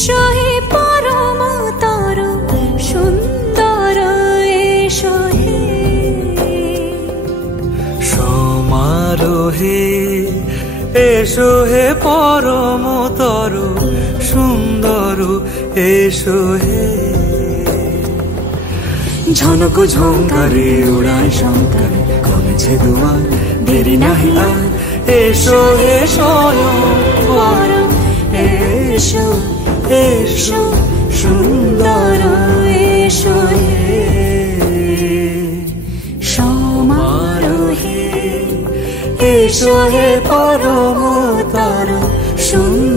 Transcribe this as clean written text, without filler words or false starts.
এসো হে পরম তরু সুন্দর এসো হে সমারোহে এসো হে পরম তরু সুন্দর এসো হে ঝনক ঝঙ্কারে উড়ায় শঙ্কর কমেছে দুয়ার দেরি নাহি আর এসো হে স্বয়ং পরম এসো এসো সুন্দর এসো হে সমারোহে এসো হে পরম তরু সুন্দর